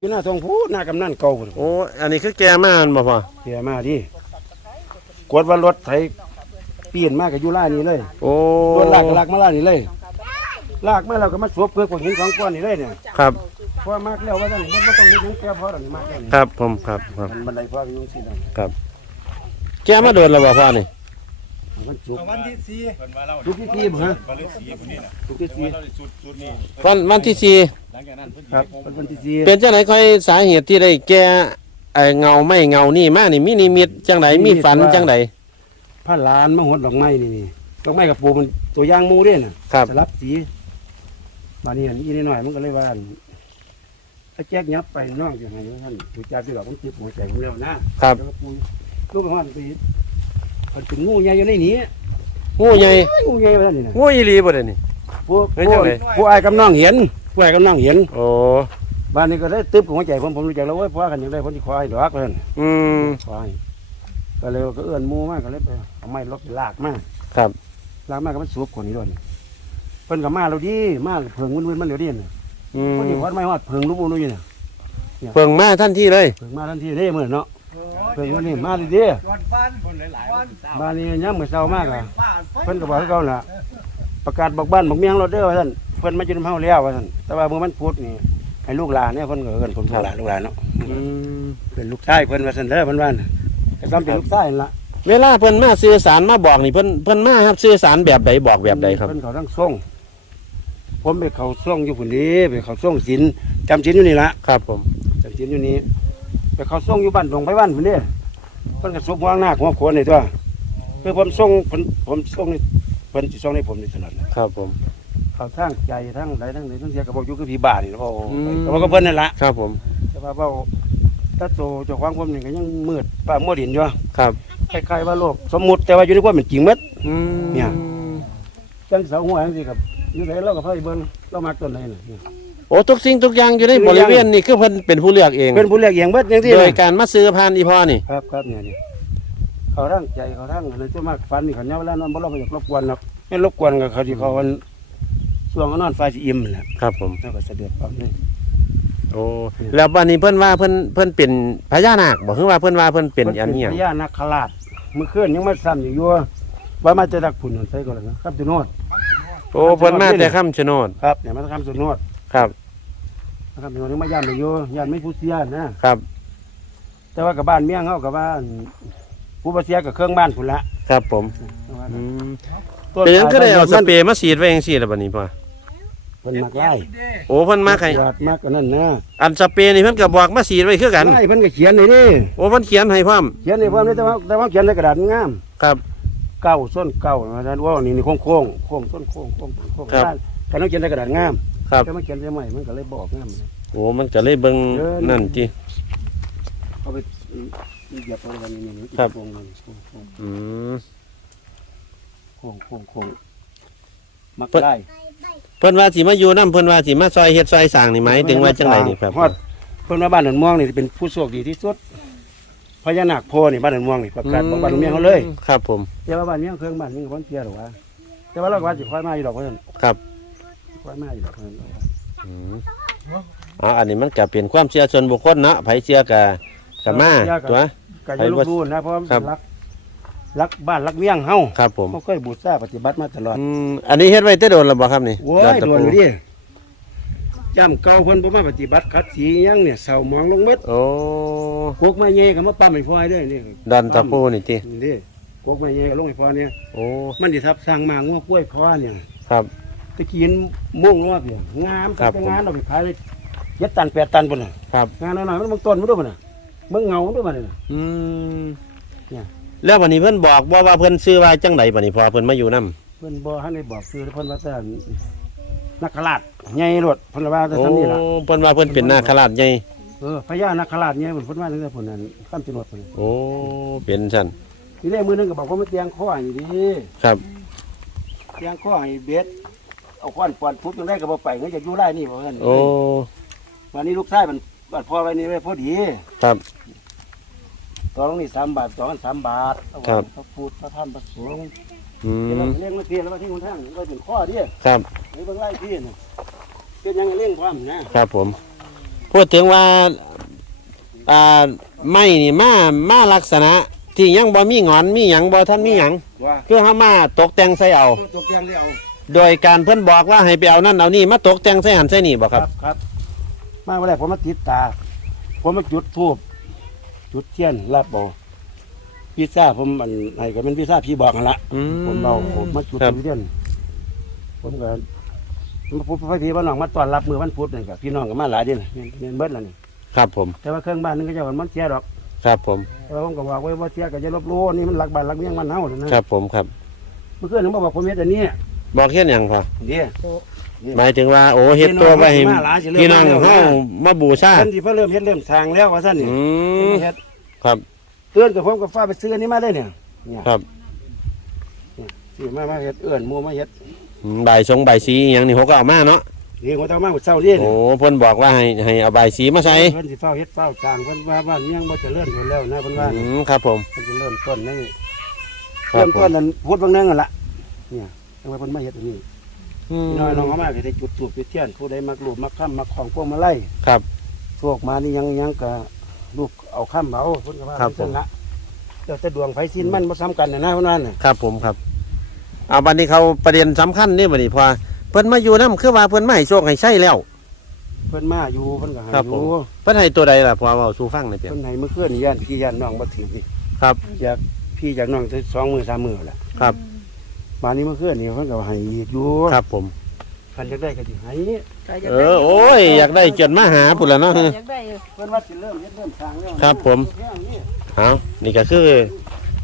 อยู่หน้าทองพูหน้ากำนันเก่าพุ่นโอ้ อันนี้คือแกมามันบ่พ่อ เสียมาดิกวดว่ารถไถเปลี่ยนมากกับอยู่ล่านี่เลยโอ้รถลากก็ลากมาล่านี่เลย ลากมาแล้วก็มาสวบเปลือกพวกหินสองก้อนนี่เลยเนี่ยครับเพราะว่ามากแล้วว่าท่านมันบ่ต้องเฮ็ดหยังแก่พอแล้วนี่มากแล้วนี่ครับผมครับครับมันบันไดพออยู่สิได้ครับ แกมาเดินแล้วบ่พ่อนี่ มันจุกวันที่สี่เพิ่นว่าเราจุกที่ที่บ่ฮะวันที่สี่คนนี้น่ะจุกที่แต่ที่ว่าเราได้จุดจุดนี้วันวันที่สี่หลังจากนั้นเพิ่นครับสิเป็นวันที่สี่เป็นจังไหนค่อยสาเหตุที่ได้แกไอ้เงาไม่เงานี่มานี่มีนิมิตจังไดมีฝันจังไดผ้าลานมาหดดอกไม้นี่นี่ดอกไม้กับปูมันตัวอยางหมูเด้น่ะครับ สลับสีมานี่อันนี้นิดหน่อยมันก็เลยว่าอั่นถ้าแจ๊กยับไปน้องจะให้ท่านถูกจับที่ดอกมันติดหัวใจของเรานะครับ แล้วก็ปูลูกของมันไป มันเป็นงูใหญ่อยู่ในนี้งูใหญ่งูใหญ่ไปแล้วนี่นะงูอีหลีบ่ได้นี่ผู้เฮ้ยผู้จังเลยผู้อายกับน้องเห็นผู้อายกับน้องเห็นโอ้บ้านนี้ก็ได้ตึ๊บหัวใจผมผมรู้จักแล้วเว้ยเพราะว่ากันอย่างไรผมที่คอยดอกเพิ่นอืมคอยก็เลยก็เอื้อนหมูมากก็เลยไปเอาไม้ลบไปลากมาครับลากมาก็มันสูบคนนี้ด้วยเพิ่นก็มาเราดีมาเพิงวุ่นๆมันเหลียวดีน่ะอืมคนที่วัดไม้ฮอดเพิงรู้บ่รู้อยู่น่ะเพิ่งมาทันทีเลยเพิงมาทันทีเด้มื้อเนาะ เพิงวันนี้มาดีเด้วันฟันคนหลายๆวัวันนบ้านนี้ยามมื้อเช้ามากอะฟ้าไฟเพิ่นก็บอกให้เขาน่ะ ประกาศบอกบ้านบอกเมียงรถเด้อว่าซั่นเพิ่นมาอยู่นำเฮาแล้วว่าซั่นแต่ว่ามื้อมันพุธนี่ให้ลูกหลานเนี่ยเพิ่นก็เอิ้นผมลูกหลานลูกหลานเนาะอืมเป็นลูกชายเพิ่นว่าซั่นเด้อเพิ่นว่าน่ะก็ซ้ำเป็นลูกชายนั่นล่ะเวลาเพิ่นมาสื่อสารมาบอกนี่เพิ่นเพิ่นมาครับสื่อสารแบบใดบอกแบบใดครับเพิ่นเขาทั้งส่งผมไปเขาส่งอยู่พุ่นนี้ไปเขาส่งศีลจำศีลอยู่นี่ล่ะครับผมจำศีลอยู่นี่ ไปเขาส่งอยู่บ้านดงไปบ้านพุ่นนี้เพิ่นก็สุบหัวหน้าหัวโขนนี่ตัวคือผมส่งเพิ่นผมส่งนี่เพิ่นสิส่งให้ผมนี่ตลอดน่ะครับผม เขาทางใจทั้งใดทั้งใดทั้งเสียก็บอกอยู่คือผีบ้านี่นะพ่ออืมก็บอกกับเพิ่นนั่นล่ะครับผมแต่ว่าเว้าถ้าโตเจ้าของผมนี่ก็ยังมืดป้ามัวดินอยู่ครับคล้ายๆว่าโลกสมมุติแต่ว่าอยู่ในความเป็นจริงหมดอืมเนี่ย จังเสาหัวจังซี่ครับอยู่ไหนเราก็พาไปเบิ่งเรามักต้นไหนน่ะเนี่ย โอ้ทุกสิ่งทุกอย่างอยู่ในทุกบอย่างริเวณนี่คือเพิ่นเป็นผู้เลือกเองเป็นผู้เลี้ยงเองเบิดจังซี่โดยนะการมาซื้อผ่านอีพ่อนี่ครับครับเนี่ยนี่เขาทั้งใจเขาทั้งอะไรจะมากฝันนี่เขาเนี่ยเวลานอนบ่เราก็อยากรบกวนหรอกไม่รบกวนกับเขาที่เขาวันช่วงเขานอนไฟสิอิ่มนั่นแหละครับผมแล้วก็เสด็จปั๊บนี่โอ้แล้วบัดนี้เพิ่นว่าเพิ่นเพิ่นเป็นพญานาคบ่คือว่าเพิ่นว่าเพิ่นเป็นอันนี้หยังพญานาคราชเมื่อคืนยังมาซ้ำอยู่อยู่ว่ามาจะดักผุนนั่นใส่ก็แล้วนะครับจุโนดโอ้เพิ่นมาแต่คำชะโนดครับเนี่ยมาทำสุโนด ครับนะครับเป็นคนที่มาย่านไปอยู่ย่านไม่ผู้เสียนะครับ แต่ว่ากับบ้านเมี่ยงเขากับบ้านผู้บ่เสียกับเครื่องบ้านพุ่นละครับผมว่าอืมต้นเป็นหยังก็ได้เอาสเปรย์มาฉีดไว้จังซี่ล่ะบัดนี้พ่อเพิ่นมักไล่โอ้เพิ่นมาให้ยอดมากกว่านั้นนะอันสเปรย์นี่เพิ่นก็บอกมาฉีดไว้คือกัน ไล่เพิ่นก็เขียนเลยดิโอ้เพิ่นเขียนให้พร้อมเขียนในความนี้แต่ว่าแต่ว่าเขียนในกระดาษงามครับ เก้าส้นเก้าอาจารย์ว่านี่นี่โค้งโค้งโค้งส้นโค้งโค้งโค้งครับ แต่ต้องเขียนในกระดาษงาม ครับ แต่มาเขียนใส่ใหม่มันก็เลยบอกงามโอ้มันก็เลยเบิ่งเออนั่นติเอาไปเหยียบไปวันนี้นี่ครับ โค้งมันโค้งโค้งอืม โค้งโค้งโค้งมักเพิ่นได้เพิ่นว่าสิมาอยู่นํเพิ่นว่าสิมาซอยเฮ็ดซอยสร้างนี่หมายถึงว่าจังไดนี่ครับ ฮอดเพิ่นว่าบ้านหนองม่วงนี่เป็นผู้โชคดีที่สุดพญานาคโพนี่บ้านหนองม่วงนี่ประกาศบอกบ้านหนองเมียงเขาเลยครับผม แต่ว่าบ้านเมียงเครื่องบ้านนี่ก็บ่เที่ยวหรอกว่าแต่ว่าเราก็ว่าสิค่อยมาอยู่ดอกว่าซั่นครับ ค่อยมาอยู่ดอกว่าซั่นอืมอ๋ออันนี้มันก็เป็นความเชื่อส่วนบุคคลเนาะไผเชื่อก็ก็มาตัว ก็จะลบดูนะเพราะว่ามันครับรักรักบ้านรักเมียงเฮาครับผม เขาเคยบูชาปฏิบัติมาตลอดอืมอันนี้เฮ็ดไว้แต่โดนแล้วบ่ครับนี่โว้ดอนยตะด่วนปูอยู่ดิจำเก่าเพิ่นบ่มาปฏิบัติคัดสีหยังเนี่ยเศร้าหมองลงหมดโอ้กกไม้ใหญ่ก็มาปั๊มให้พ่อให้เด้อนี่ดอนตะปูนี่ตินี่ดิกกไม้ใหญ่ก็ลงให้พ่อเนี่ยโอ้มันสิทับสร้างมางัวกล้วยพ่อเนี่ยครับ ตะกี้นมุ่งลงมาเพียงงามครับแต่งานเอาไปขายเลยเจ็ดตันแปดตันพุ่นน่ะครับ งานน้อยๆมันเบางต้นมันด้วยพุ่นน่ะเบิ่งเงามันด้วยมันน่ะ อืมเนี่ย แล้ววันนี้เพิ่นบอกว่าว่าเพิ่นซื้อว่าจังไดบัดนี้พอเพิ่นมาอยู่นํ เพิ่นบ่ทันได้บอกชื่อเพิ่นว่าแต่นักขลาดใหญ่รถเพิ่นว่าแต่โอ้ทำนี่ล่ะเพิ่นว่าเพิ่นเป็นนาคราชใหญ่เออพญานักขลาดใหญ่เพิ่นเพิ่นว่าตั้งแต่พุ่นนั้นข้ามจังหวัดพุ่นโอ้ เป็นซั่นทีแรกมื้อนึงก็บอกว่ามาเตียงข้ออยู่ดีครับ เตียงข้อให้เบ็ด เอาค้อนปอนทุบจังได๋ก็บ่ไปเงจะอยู่ไร่นี่บ่ซั่นโอ้วันนี้ลูกชายมันบัดพ่อไว้นี่ไว้พอดีครับ ตอนนี้3บาทตอน3บาทเอาไว้ครับ พระพุทธพระธรรมพระสงฆ์อืเดี๋ยวเรามเลี้ยงมาเทียนแล้วมาที่คนทางก็เป็นข้อเดียวครับนี่เบิ่งไล่ที่น่ะเป็นยังไงเลี้ยงความนะครับผม พูดถึงว่าอ่าไม่นี่มามาลักษณะ ที่ยังบ่มีหงอนมีหยังบ่ท่านมีหยังว่าคือเฮามาตกแต่งใส่เอาตกเตียงได้เอา โดยการเพิ่นบอกว่าให้ไปเอานั่นเอานี่มาตกแต่งใส่หันใส่นี่บ่ครับ ครับ มาวันแรกผมมาติดตา ผมมาจุดทูบจุดเทียนรับเอาพิซซ่าผมอันไหนก็เป็นพิซซ่าพี่บอกกันละอืมผมเอาผมมาจุดครับ ทูบเทียนผมก็มาพูดพพี่ว่าน้องมาต้อนรับมือวันพุธนี่ก็พี่น้องก็มาหลายเดือนเงินเบิดแล้วนี่ครับผม แต่ว่าเครื่องบ้านนึงก็จะมันเสียดอกครับผม แต่ว่าผมก็บอกไว้ว่าเสียก็จะลบลู่นี่มันหลักบ้านหลักเมืองมันเฮานะครับผมครับ เมื่อคืนผมบอกผมเฮ็ดอันนี้ บอกเฮ็ดหยังครับนี่หมายถึงว่า โอ้เฮ็ดตัวไว้ให้พี่น้องมาหลายสิเริ่มพี่น้องมาเร็วเฮามาบูชาเพิ่นสิเพิ่นเริ่มเฮ็ดเริ่มทางแล้วว่าซั่นนี่อืมเฮ็ดครับเตือนกับผมกับฟ้าไปซื้ออันนี้มาได้เนี่ยเนี่ยครับสิมามาเฮ็ดเอื้อนหมู่มาเฮ็ดอืมใบายสงใบายสีอหย่างนี้เขาก็เอามาเนาะนี่ผมต้องมาหมดเช้านี่โอ้เพิ่นบอกว่าให้ให้เอาใบายสีมาใส่เพิ่นสิเฝ้าเฮ็ดเฝ้าสร้างเพิ่นว่าบ้านเมืองบ่เจริญอยู่แล้วนะเพิ่นว่าอืมครับผมเพิ่นสิเริ่มต้นนี่ครัเริ่บมผมต้นนั้นพูดบางเนึงนั่นล่ะเนี่ย จังว่าเพิ่นมาเฮ็ดอันนี้อืมน้อยน้องเขามาก็ได้จุดธูปจุดเทียนผู้ใดมักรูปมักค้ำมักของพวงมาลัยครับโชคมานี่ยังยังก็ลูกเอาค้ำเอาเพิ่นก็ว่าครับเพิ่นละแต่แต่ดวงไฟสิ้นมันบ่ซ้ำกันน่ะนะเพิ่นว่าน่ะครับผมครับ เอาบัดนี้เขาประเด็นสำคัญนี่บัดนี้พอเพิ่นมาอยู่นํคือว่าเพิ่นมาให้โชคให้ใช้แล้ว เพิ่นมาอยู่เพิ่นก็ให้ครับอผม ยู่เพิ่นให้ตัวใดล่ะพอเว้าสู่ฟังหน่อยเพียงเพิ่นให้เมื่อคืนนี่ย่านพี่ย่านน้องบ่ถือนี่ครับ อยากพี่อยากน้องสองมือสามมือแหละครับมานี้เมื่อคืนนี่เพิ่นก็ให้อีกอยู่ครับผม คันอยากได้ก็สิให้เออโอ้ยอยากได้จนมาหาพุ่นละเนาะอยากได้เพิ่นว่าสิเริ่มเฮ็ดเริ่มสร้างแล้วครับผมเอานี่ก็คือ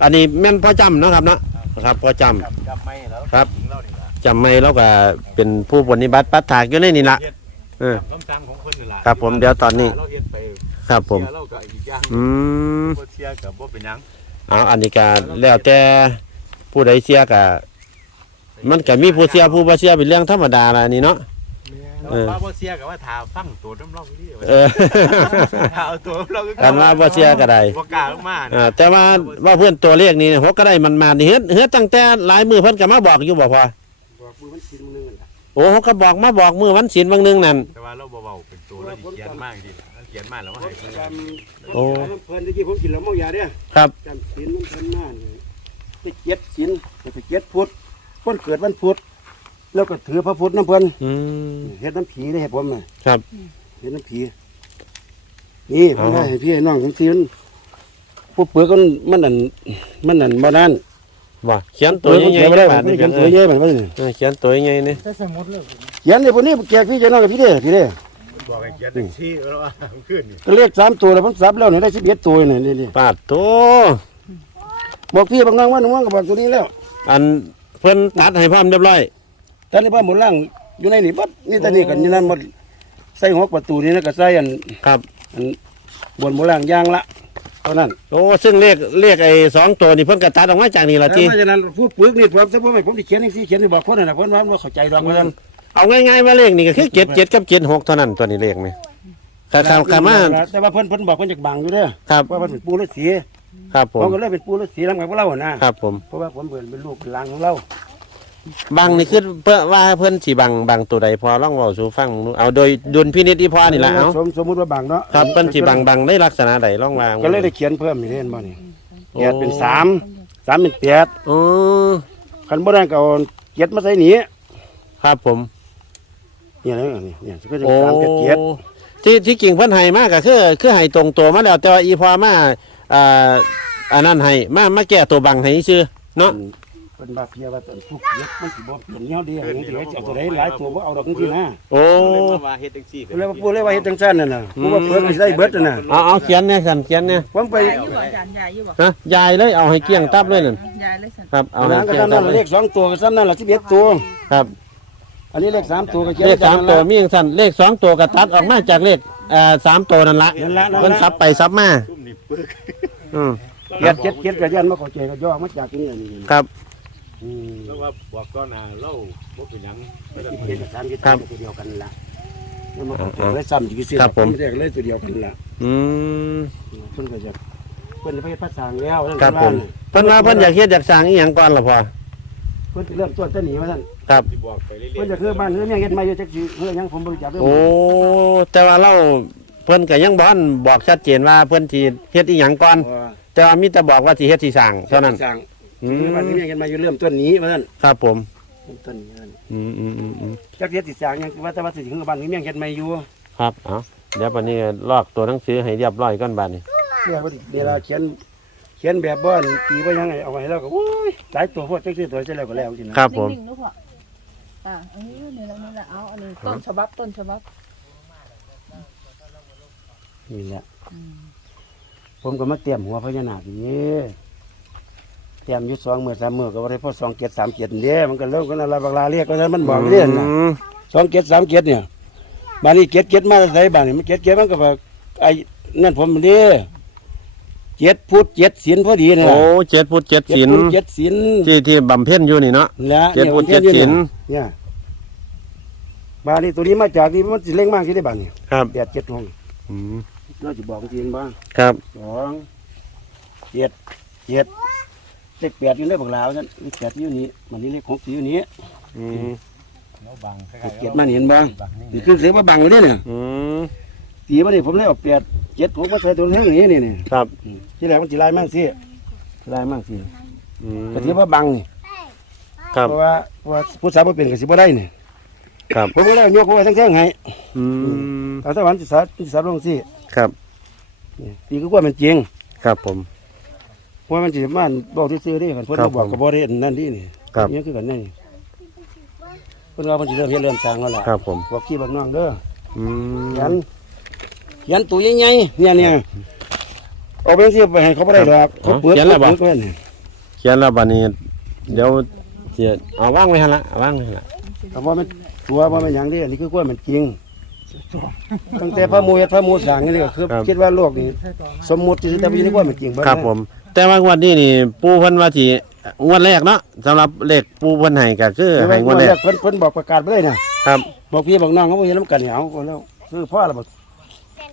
อันนี้แม่นพ่อจำเนาะครับเนาะครับพ่อจำ จำจำไม่แล้วครับเล่านี่ล่ะจำไม่แล้วก็เป็นผู้ปฏิบัติปัตถากอยู่ในนี่ละเออ จำคำสั่งของเพิ่นนี่ล่ะครับผมเดี๋ยวตอนนี้ เราเฮ็ดไปครับผม เชื่อเราก็อีกอย่างอืม บ่เชื่อก็บ่เป็นหยังเอาอันนี้ก็แล้วแต่ผู้ใดเสียก็ มันก็มีผู้เสียผู้บ่เสียเป็นเรื่องธรรมดาละนี่เนาะ เออ ว่าบ่เชื่อก็ว่าถาฟังตัวน้ำเล่าดีเออ ถาเอาตัวน้ำเล่าคือกันว่าบ่เชื่อก็ได้บ่กล้าออกมาอ่าแต่ว่าว่าเพื่อนตัวเลขนี่เขาก็ได้มันมานี่เฮ็ดเฮ็ดตั้งแต่หลายมือเพิ่นก็มาบอกอยู่บ่พอบอกมือมันสินมือนึงล่ะโอ้เขาก็บอกมาบอกมือวันศีลบางนึงนั่น แต่ว่าเราบ่เว้าเป็นตัวเราสิเขียนมากดีเราเขียนมาแล้วว่าให้เพิ่นจำโอ้เพิ่นตะกี้ผมกินแล้วเมายาเด้อครับ จำศีลมันเพิ่นมานี่ไปเจ็ดศีลไปเจ็ดพุทธ คนเกิดวันพุธแล้วก็ถือพระพุทธน้ำเพิ่นอืมเฮ็ดน้ำผีนี่ให้ผมน่ะครับ เฮ็ดน้ำผี นี่เพิ่นได้ให้พี่ให้น้องผมซื้อผู้เปลือกมันมันนั่นมันนั่นบ่นั่นบ่เขียนตัวใหญ่เขียนๆไม่ได้บาดไม่นี่ได้เขีเขียยนนเอตัวอใหญ่มันว่าเออเขียนตัวใหญ่ๆนี่แต่สมุดเลย เขียนนี่พวกนี้แจกพี่จะน้องกับพี่เด้อพี่เด้อบอกให้เขียนจังซี่แล้วว่าขึ้นนี่ก็เลขสามตัวแล้วผมสับแล้วนี่ได้สิบเอ็ดตัวนี่นี่นี่ปาดโตบอกพี่บางน้องว่าน้องก็บอกตัวนี้แล้ว อัน เพิ่นตัดให้พร้อมเรียบร้อย ตอนนี้พ่อหมดล่างอยู่ในนี่บัดนี่ตอนนี้กันนี่นั่นหมดใส่หัวประตูนี่นะก็ใส่อันครับ อันบนหมดล่างยางละเท่านั้นโอ้ซึ่งเลขเลขไอ้สองตัวนี่เพิ่นก็ตัดออกมาจากนี่ละแล้วทีเพราะฉะนั้นผู้ปึกนี่ผมซะผมไม่ผมสิเขียนจังซี่เขียนนี่บอกคนนั่นน่ะเพิ่นว่าบ่เข้าใจดอกเหมือนกันเอาง่ายๆว่าเลขนี่ก็คือเจ็ดเจ็ดกับเจ็ดหกเท่านั้นตัวนี้เลขนี่ค่ะค่ะค่ะมาแต่ว่าเพิ่นเพิ่นบอกเพิ่นจากบังอยู่เด้อครับว่าเพิ่นเป็นปู่ฤาษี ครับผผมมก็เลยเป็นปู่ฤาษีนำกับพวกเราน่ะครับผม เพราะว่าผมเพิ่นเป็นลูกเป็นหลานของเราบังนี่คือเพื่อว่าเพิ่นสิบังบังตัวใดพอลองเว้าสู่ฟังดูเอาโดยดุลพินิจอีพอนี่ล่ะเอาสมสมมุติว่าบังเนาะครับเพิ่นสิบังบังได้ลักษณะใดลองวางก็เลยได้เขียนเพิ่มนี่เห็นบ่นี่แปดเป็นสามสามเป็นแปดโอ้คันบ่ได้ก็เอาเจ็ดมาใส่นี่ครับผมเนี่ยนะนี่เนี่ยก็จะโอ้สามกับเจ็ดที่ที่กิ่งเพิ่นให้มาก็คือคือให้ตรงตัวมาแล้วแต่ว่าอีพอมา อ่าอันนั้นให้มามาแก้ตัวบังให้ซื่อเนาะเป็นบาเพียว่าเป็นผู้เจ็ดมันสิบ่เป็นเงี้ยดีอย่างนี้สิให้เอาตัวใดหลายตัวบ่เอาดอกจังซี่นะโอ้เลยมาว่าเฮ็ดจังซี่ก็เลยว่าปู่เลยว่าเฮ็ดจังซั่นนั่นน่ะผู้ว่าเพิ่นสิได้เบิดนั่นน่ะเอาเอาเขียนเนี่ยสันเขียนเนี่ยผมไปยายอยู่บ่อาจารย์ยายอยู่บ่ฮะยายเลยเอาให้เกลี้ยงตับเลยนั่นยายเลยสันครับเอาเอาให้นั้นก็เกลี้ยงซ้ำตันั่บนเลเลยขสองตัวก็ซ้ำนั่นล่ะ11ตัวครับอันนี้เลขสามตัวก็เขียนเลขสามตัวมีอย่างสั้นเลขสองตัวก็ตัดออกมาจากเลขเอ่อสามตัวนั่นละนั่นละนั่นเพิ่นละซับไปซับมาซุ่มนี่ ปึกอืมเจ็ดเจ็ดเจ็ดก็ยันมาเข้าใจก็ย่อมาจากนี่นี่ครับ อืมแล้วว่าบอกก่อนหน้าเราบ่เป็นหยังไม่ได้เจ็ดกับสามเจ็ดครับตัวเดียวกันล่ะแล้วมาเข้าใจเลยซ้ำอยู่ซื่อครับผมไได้เลยตัวเดียวกันล่ะอืม เพิ่นก็จะเพิ่นจะไปภาษาแล้วนั่นครับผมเพิ่เพิ่นว่าเพิ่นอยากเฮ็ดอยากสร้างอีหยังก่อนล่ะพ่อเพิ่นสิเริ่มต้นจะหนีมาท่านครับ ที่บอกไปเรื่อยๆเพิ่นจะคือบ้านเฮือนยังเฮ็ดใหม่อยู่จักสิเฮือนยังผมบ่รู้จักเด้อโอ้แต่ว่าเรา เพิ่นก็ยังบ่ทันบอกชัดเจนว่าเพิ่นสิเฮ็ดอีหยังก่อนว่าแต่ว่ามีแต่บอกว่าสิเฮ็ดสิสร้างเท่านั้นสั่งอือืมมวันนี้เนี่ยกันมาอยู่เริ่มต้นนี้ว่าท่านครับผมเริ่มต้นนี้ว่าท่านอืมอืมอืมอืมจักเฮ็ดสิสร้างหยังว่าแต่ว่าสิถึงกับบ้านนี้เมียงเฮ็ดใหม่อยู่ครับเอาเดี๋ยววันนี้ลอกตัวหนังสือให้เรียบร้อยก่อนบัดนี้เนี่ยว่าเวลาเขียนเขียนแบบบ้านปีว่ายังไงเอาไว้แล้วก็โอ้ยหลายตัวโพดจักซี่ตัวจะแล้วก็แล้วจริงนะครับผม นิ่งๆนุกพ่ออ่าอันนี้นี่แหละนี่แหละเอาอันนี้ต้นฉบับต้นฉบับ นี่แหละอืมผมก็มาเตรียมหัวพญานาคนี่เตรียมอยู่สองมื้อสามมื้อก็บ่ได้พอ2 7 3 7เด้มันก็เริ่มกันอะไรบักลาเรียกก็นั้นมันบอกเรื่องน่ะมสองเจ็ดสามเจ็ดเนี่ยบานนี้เจ็ดเจ็ดมาใส่บานนี้มันเจ็ดเจ็ดมันก็แบบไอ้นั่นผมเด้เจ็ดพุทธเจ็ดศีลพอดีเนี่ยโอ้เจ็ดพุทธเจ็ดเจ็ดศีลพุทธเจ็ดศีลที่ที่บำเพ็ญอยู่นี่เนาะและเจ็ดพุทธเจ็ดศีลเนี่ยบานนี้ตัวนี้มาจากนี่มันสิเล่งมากที่ได้บานนี้ครับแปดเจ็ดห้องอืม เราจะบอกจริงบ้างครับ สองเจ็ดเจ็ดเลขแปดอยู่ในบักลาวนั่นเลขแปดอยู่นี่มันนี่เลขหกอยู่นี่อืมเลขเจ็ดมันเห็นบ้างนี่คือเสียงว่าบังเลยเนี่ยอืมตีมานี่ผมเลยเอาแปดเจ็ดผมมาใส่ตัวนี้นี่นี่นี่ครับอืมที่แรกมันจีลายมั่งสิลายมั่งสิอืมกะทิว่าบังนี่ครับเพราะว่าเพราะว่าผู้สาวบ่เป็นกะสิบ่ได้นี่ครับผมก็เลยยกเอาไว้ทั้งๆให้อืมเอาแต่วันที่สามที่สามลงสิ ครับนี่ตีก็ว่ามันจริงครับผมเพราะว่ามันสิมันบอกที่ซื้อๆเด้กันเพิ่นครับมาบอกผมก็บ่ได้อันนั่นนี่นี่ครับนี่คือกันนี่เพิ่นว่าเพิ่นสิเริ่มเฮ็ดเริ่มสร้างแล้วล่ะครับผมบอกพี่บอกน้องเด้ออืมยันยันตัวใหญ่ๆเนี่ยเนี่ยเอาไปสิไปให้เขาบ่ได้หรอกเขาเปิดเขาเปิดก็นี่เขียนแล้วบัดนี้เดี๋ยวเสียเอาว่างไว้หั่นละเอาว่างไว้หั่นละแต่ว่ามันตัวว่ามันหยังเด้อันนี้คือกล้วยมันจริง ตั้งแต่พระมูเฮ็ดพระมูสร้างนี่ก็คือคิดว่าโลกนี้สมมุติที่แต่บ่อยู่ในกล้วยมันจริงเดครับนะผม แต่ว่างวดนี้นี่ ปูเพิ่นว่าสิงวดแรกเนาะสำหรับเลขปูเพิ่นให้ก็คือแต่ให้ว่างวดแรกเพิ่นเพิ่นบอกประกาศไปเลยนะครับ บอกพี่บอกน้องเขาบ่เฮ็ดนํกันนี่เอาเอาแล้วคือพ่อละบอก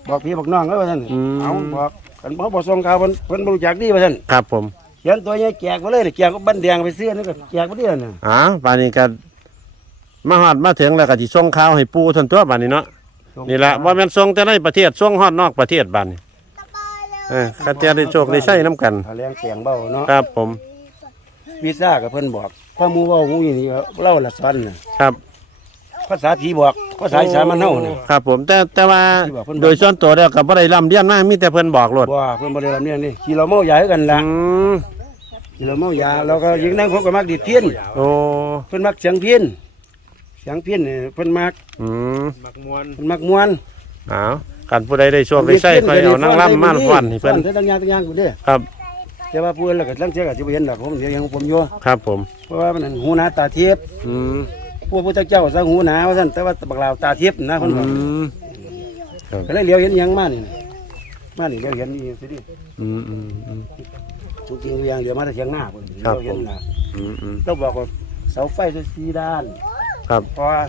บอกพี่บอกน้องแล้วว่าซั่นอืม เอาบอกกันบ่บ่ส่งข่าวเพิ่นเพิ่นบ่รู้จักดีว่าซั่นครับผมเขียนตัวใหญ่แจกมาเลยนี่แจกก็บันแดงไปซื้อนี่ก็แจกบ่ได้น่ะ อ๋อป่านนี้ก็มาฮอดมาถึงแล้วก็สิส่งข่าวให้ปูทนตัวบัดนี้เนาะ นี่ละว่าแม่นส่งแต่ในประเทศส่งฮอดนอกประเทศบัดนี้เออคันแต่ได้โชคได้ใช้นํกัน หาแรงแปลงเบาเนาะครับผมวีซ่าก็เพิ่นบอกพระมูเว้างูนี่นี่เล่าละสอนน่ะครับภาษาผีบอกภาษาอีสานมันเฮาน่ะ ครับผมแต่แต่ว่าที่ว่าเพิ่นบอก โดยส่วนตัวแล้วก็บ่ได้ร่ำเรียนมามีแต่เพิ่นบอกโลดบ่เพิ่นบ่ได้ลำเนียงนี่ขี่เราเมายาคือกันล่ะอืมขี่เราเมายาแล้วก็ยิงนั่งผมก็มักดีดเพี้ยนโอ้เพิ่นมักเสียงเพี้ยน เสียงเพี้ยนนี่เพิ่นมักอืมมักมวนเพิ่นมักม่วนเอากันผู้ใดได้โชคได้ใช้ค่อยเอานางร่ำมาฟันให้เพิ่นฟ้อนตั้งอย่างตั้งอย่างกูเด้อครับ แต่ว่าผู้อื่นแล้วก็ลังเที่ยก็สิบ่เห็นดอกผมเดี๋ยวยังผมอยู่ครับผม เพราะว่ามันหูหนาตาทิพย์อืมผู้พุทธเจ้าสร้างหูหนาว่าซั่นแต่ว่าบักลาวตาทิพย์นะเพิ่นอืบอกมก็เลยเลี้ยวเห็นหยังมานี่นะมานี่เลี้ยวเห็นนี่สิดิอืมอืมอืม ทุกจริงทุกอย่างเดี๋ยวมาแต่เชียงหน้าเพิ่นครับเลี้ยวเห็นน่ะอืมอืมเราบอกว่าเสาไฟจะสีด้าน ครับเพราะว่า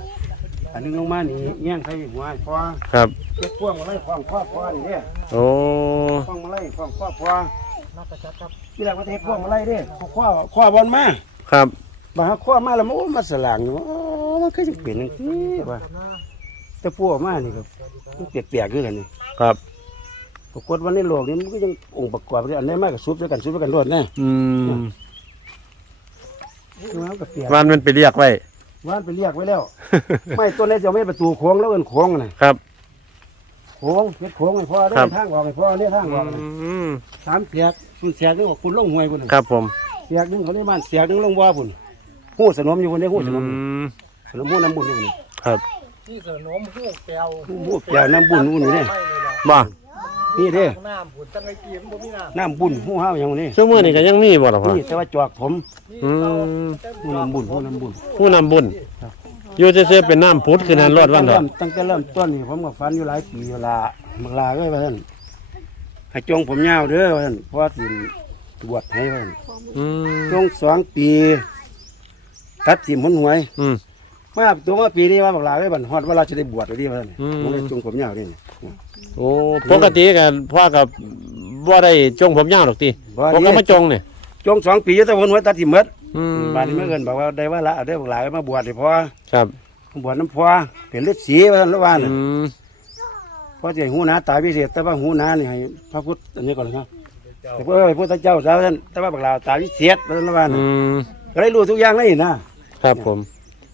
อันนึงลงมานี่แย่งใส่หัวเพราะว่าครับเก็บพ่วงมาไล่คล้องครอบครัวนี่เด้โอ้คล้องมาไล่คล้องครอบครัวที่แรกประเทศพ่วงมาไล่เด้เขาคว้าคว้าบอลมาครับมาหาคว้ามาแล้วมันโอ้มาสลางอยู่โอ้มันคือจังเป็นจังซี่ว่าแต่พวกมานี่ก็มันเปียกๆคือกันนี่ครับปรากฏว่าในโลกนี้มันก็ยังองค์ประกอบกันอันไหนี้มากกับซุปด้วยกันซุปด้วยกันรวดนะอืมมันก็เปียกวันมันไปเรียกไว้ ว่านไปเรียกไว้แล้ว ไม่ตัวนี้จะเอาไม่ประตูโค้งแล้วเอินโค้งนะครับ โค้งเฮ็ดโค้งให้พ่อได้ครับ ทางออกให้พ่อเนี่ยทางออกนะอืมสามเสียกคุณเสียกนึงบอกคุณลงห้วยคุณน่ะครับผมเสียกนึงเขาได้บ้านเสียกนึงลงบ่อพุ่นหู้สนมอยู่คนนี้หู้สนอืมมสนมหู้น้ำบุญอยู่คนนี้ ครับที่สนมหูแก้วหู้แก้วน้ำบุญหู้นี่เนี่ยไม่เลยล่ะบ่ นี่เด้อน้ำผุนตั้งไอ้กีมบ่มีน้น้ำบุญหู้ห้าวอย่างนี้ชั่วโมงนี้ก็ยังมีบ่ล่ะพ่อ นี่แต่ว่าจอกผมอืมหู้น้ำบุญหู้น้ำบุญผู้นำบุญอยู่ซื่อๆเป็นน้ำพุทธคือนั้นรอดวันเถเริ่อะมตั้งแต่เริ่มต้นนี่ผมก็ฝันอยู่หลายปีอยู่ละมักลาก็ว่าท่านให้จงผมยาวเด้อว่าท่านเพราะว่าสิบวชให้ว่าท่านอืมจงสองปีตัดสิมหนหวย อืม มาตัวมาปีนี้ว่าบักลาไว้บันฮอดว่าเราจะได้บวชหรือดีว่าท่านอืม ผมเลยจงผมยาวนี่ โอ้ปกติกันพ่อกับบ่ได้จงผมยาวหรอกติบ่ผมก็มาจงเนี่ยจงสองปีแต่หนหวยตัดสิมหมดอืมบ้านนี้เมื่อเกินบอกว่าได้ว่าละเอาได้อบักลามาบวชให้พ่อครับบวชน้ำพ่อเป็นฤาษีว่าท่านละว่าน่ะอืมเพราะจะหูหนาตายพิเศษ แต่ว่าหูหนานี่ให้พระพุทธอันนี้ก่อนเลยครับแต่พระพุทธเจ้าสาวท่านแต่ว่าบักลาวตายพิเศษแล้วนั่นว่าอืน่ะมก็ได้รู้ทุกอย่างเลยนะครับผม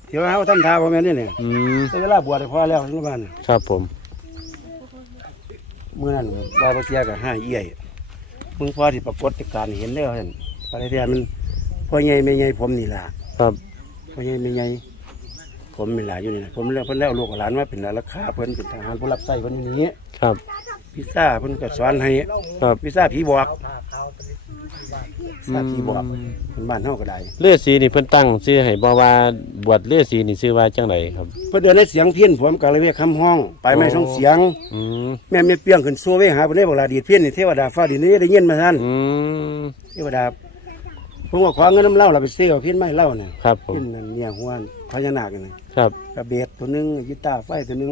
ที่ว่าเขาท่านทาพ่อแม่นี่เนี่ยอืมแต่เวลาบวชได้พอแล้วนั่นว่าน่ะครับผม เมื่อนั้นบาปเทียกับห้าเอี้ยมึงพอที่ปรากฏการณ์เห็นแล้วเห็นอะไรเทียมันพ่อใหญ่ไม่ใหญ่ผมนี่ล่ะครับพ่อใหญ่ไม่ใหญ่ ผมไม่หลายอยู่นี่นะผมแล้วเพิ่นแล้วลูกกับหลานว่าเป็นราคาเพิ่นเป็นทหารผู้รับใช้เพิ่นอยู่นี่ครับ พิซซ่าเพิ่นก็สอนให้ครับพิซซ่าผีบอกผ้าขาวเป็นที่บ้านพิซซ่าผีบอกเป็นบ้านเฮาก็ได้เลือดสีนี่เพิ่นตั้งชื่อให้บ่ว่าบวชเลือดสีนี่ชื่อว่าจังไดครับเพิ่นเดินในเสียงเพี้ยนผมก็เลยเรียกคำห้องไปไม่ส่งเสียงอืมแม่เมียเปี้ยงขึ้นโซเวหาเพิ่นได้บอกลาดีดเพี้ยนนี่เทวดาฟ้าดินนี่ได้ยินมาท่านอืมเทวดา ผมก็ขอเงินน้ำเหล้าเราไปซื้อเอาเพี้ยนไม้เหล้าน่ะครับผมเพี้ยนนั่นเนี่ยหัวพญานาคนี่ครับกระเบดตัวหนึงกีตาร์ไฟตัวหนึง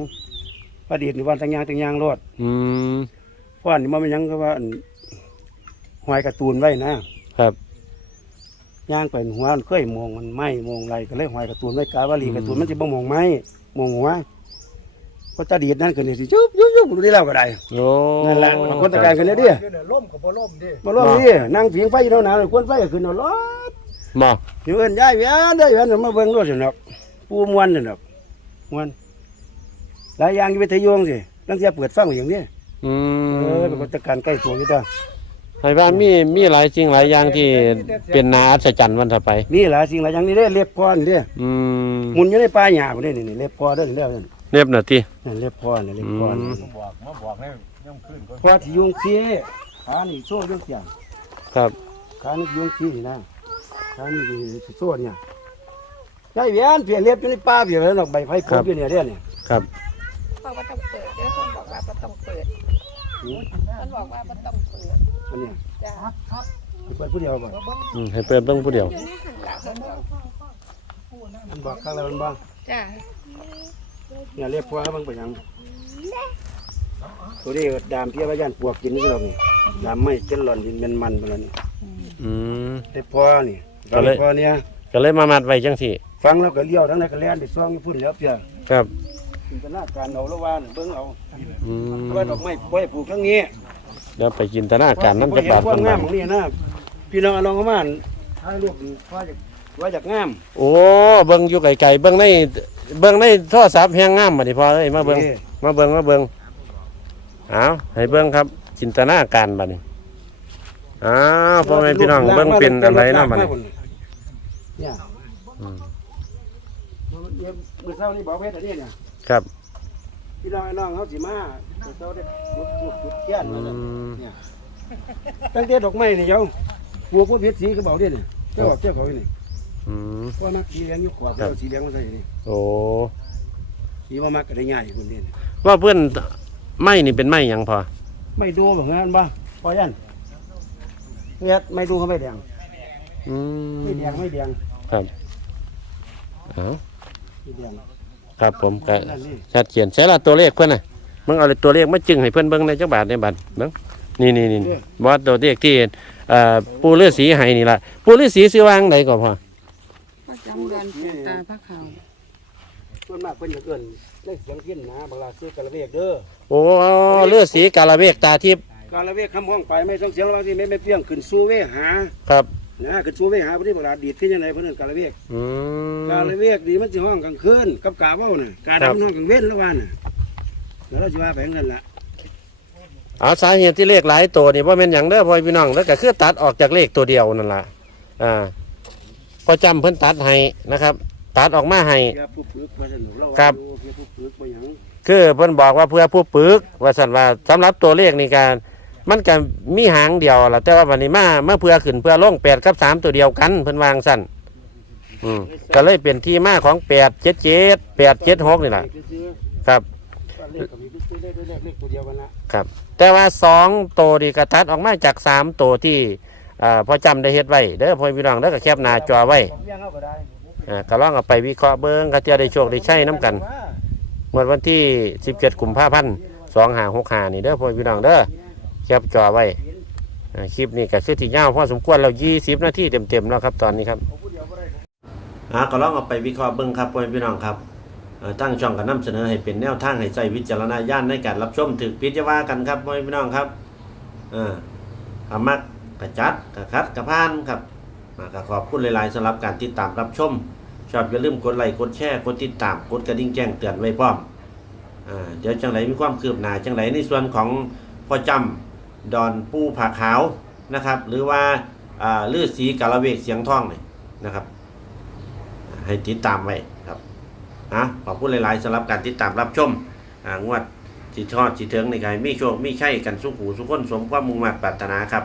พระเดชนี่วันตังยางตังยางรถอืมเพราะอันนี้มันเป็นหยังก็ว่าอันหอยการ์ตูนไว้นะครับย่างเป็นหัวมันเคยมองมันไหมมองไรก็เลยหอยการ์ตูนไว้กาวาลีการ์ตูนมันจะบ่มองไหมมองหัว ก็จะดีดนั่นก็นี่สิยุบยุบยุบดูได้เล่าก็ได้โอ้นั่นแหละบางคนตะการกันเนี่ยดิเดี๋ยวเนี่ยล่มกับบ่ล่มดิมาล้อมนี่นั่งผิงไฟอยู่หนาวๆควรไฟก็ขึ้นเอาล้อบ่อยู่เอิ้นยายแหวนยายแหวนมาเบิ่งรถสินดอกปูมวนสินดอกมวนหลายอย่างอยู่วิทยุจังสิตั้งแต่เปิดฟังอย่างนี้อืเออมเป็นคนตะการใกล้ตัวนี่ตัวให้ว่ามีมีหลายสิ่งหลายอย่างที่เป็นนาอัศจรรย์วันต่อไปมีหลายสิ่งหลายอย่างนี่เด้เล็บพอนี่เด้อืม หมุนอยู่ในป่าหญ้าบ่ได้นี่นี่เล็บพอเด้อนี่แล้วนั่น เรียบหน่อยตินั่นเล็บพอนี่เล็บพอนี่อืมมาบอกมาบอกให้ย่ำขึ้นก่อนพอที่ยุงซีขานี่โซ่ยุงเสียงครับขานี่ยุงซีนี่นะขานี่สิโซ่เนี่ยยายแหวนเพียเล็บอยู่ในป่าเพียแล้วดอกใบไผ่ปลูกอยู่เนี่ยเด้เนี่ยครับบอกว่าต้องเปิดเดี๋ยวคนบอกว่าบ่ต้องเปิดอืมมันบอกว่าบ่ต้องเปิดอันเนี้ยจ้าสิเปิดผู้เดียวบ่อืมให้เปิดเบิ่งผู้เดียว อยู่ในหันหลังมันบอกมันบอกข้างแล้วมันบ่จ้า เนี่ยเล็บพอมันไปหยัง ตัวนี้ดามเพียว่าย่านปวกกินนี่ดอกนี่ดามไม่จนหล่อนดินเป็นมันไปแล้วนี่อืมเล็บพอนี่ก็เลยเล็บพอเนี่ยก็เลยมามัดไว้จังซี่ฟังแล้วก็เลี้ยวทั้งนั้นก็แล่นไปซ่องอยู่พุ่นแล้วเพียครับ จินตนาการเอาแล้วว่าน่ะเบิ่งเอาอืมเพราะว่าดอกไม้ไว้ปลูกทั้งนี้เดี๋ยวไปจินตนาการน้ำจะบาดเพราะเพิ่นเห็นความงาบามดของนี่นะพี่น้องเอาลองเข้ามาถ่ายรูปว่าจากว่าจากงาม โอ้ เบิ่งอยู่ไกลๆเบิ่งใน เบิ่งในโทรศัพท์แฮงงามบัดนี้พอเอ้ยมาเบิ่งนี่ มาเบิ่งมาเบิ่งเอาให้เบิ่งครับ จินตนาการบัดนี้อ้าวพ่อแม่พี่น้องเบิ่งเป็นอะไรเนาะบัดนี้เนี่ยอืมมื้อเช้านี่บอกเพชรอันนี้เนี่ยครับพี่น้องไอ้น้องเขาสิมามื้อเช้าได้จุดจุดจุดเทียนอืมาซั่นมเนี่ยตั้งแต่ดอกไม้นี่เจ้าปลูกว่าเพชรสีก็บอกเด้นี่เจ้าบอกเจ้าเขานี่ อืม เพราะมักสีเหลืองอยู่ขวบครับเอาสีเหลืองมาใส่นี่โอ้สีบ่มักก็ได้ง่ายคนนี้ว่าเพื่อนไม้นี่เป็นไม้หยังพอไม่ดูแบบนั้นบ่พอยันเวียดไม่ดูเขาไม่แดงอืไม่มแดงไม่แดงครับเอา ไม่แดง ครับผมก็นั่นนี่ ชัดเจนใช้ละตัวเลขเพื่อนน่ะมึงเอาตัวเลขมาจึงให้เพื่อนเบิ่งในจักบาทในบัตรเบิ่งนี่นี่นี่บอสตัวเลขที่เอ่อปูฤาษีให้นี่ล่ะปูฤาษีซื้อวางไหนก่อนพอ ประจำวันปู่ตาพระเขาส่วนมากเพิ่นจะเกินได้เสียงเพี้ยนนะบางลาซื้อกระเวกเด้อโอ้ฤาษีกาลเวกตาทิพย์กระเวกคำห้องไปไม่ต้องเสียงระวังที่ไม่ไม่เปรี้ยงขึ้นสู้เวหาครับ นะขึ้นสู้เวหาพอดีบางลาดีดขึ้นยังไงเพิ่นเอิ้นกระเวกอืมกระเวกดีมันสิห้องกลางคืนกับกาเว้าน่ะกาครับ ดำห้องกลางเว้นละวันน่ะแล้วเราสิว่าแผงนั่นล่ะเอาสาเหตุที่เลขหลายตัวนี่ว่าเป็นอย่างเด้อพ่อพี่น้องแล้วก็คือตัดออกจากเลขตัวเดียวนั่นล่ะอ่า พอจำเพิ่นตัดให้นะครับ ตัดออกมาให้ เพียผู้ปึกว่าซั่นเราครับเพียผู้ปึกบ่หยังคือเพิ่นบอกว่าเพื่อผู้ปึกว่าสันว่าสำหรับตัวเลขนี่การมันก็มีหางเดียวล่ะแต่ว่าวันนี้มาเมื่อเพื่อขึ้นเพื่อลงแปดกับสามตัวเดียวกันเพิ่นวางสั้นอืมก็เลยเป็นที่มาของแปดเจ็ดเจ็ดแปดเจ็ดหกนี่แหละเลขซื้อครับบ้านเลขก็มีซื้อเลขเลขเลขตัวเดียวกันละครับแต่ว่าสองตัวดีกระตัดออกมาจากสามตัวที่ อ่าพอจำได้เฮ็ดไว้เด้อพ่อพี่น้องเด้อก็แคบหน้าจอไว้อาก็ได้อ่าก็ลองเอาไปวิเคราะห์เบิ่งก็จะได้โชคได้ใช้น้กันเมื่อวันที่สิบเจ็ดกุมภาพันธ์สองหาหกหานี่เด้อพ่อพี่น้องเด้อแคปจอไว้อ่าคลิปนี้ก็คือที่ยาวพอสมควรเรา20 นาทีเต็มๆแล้วครับตอนนี้ครับ อ่าก็ลองเอาไปวิเคราะห์เบิ่งครับพ่อแม่พี่น้องครับอตั้งช่องกับนนำเสนอให้เป็นแนวทางให้ใช้วิจารณญาณในการรับชมถึกพิจารณากันครับพ่อแม่พี่น้องครับเอ่าอามัก กระจัดกระคัดกระพานครับอ่าก็ขอบคุณหลายๆสำหรับการติดตามรับชม ชอบอย่าลืมกดไลค์กดแชร์กดติดตามกดกระดิ่งแจ้งเตือนไว้พร้อมเดี๋ยวจังไรมีความคืบหน้าจังไรในส่วนของพ่อจำดอนปูผาขาวนะครับ หรือว่าลือสีกาละเวกเสียงท่องนี่นะครับ ให้ติดตามไว้ครับอะขอบคุณหลายๆสำหรับการติดตามรับชมงวดสิทอดสิเถิงในการมีโชคมีชัยกันสุขหูสุขคนสมความมุ่งมั่นปรารถนาครับ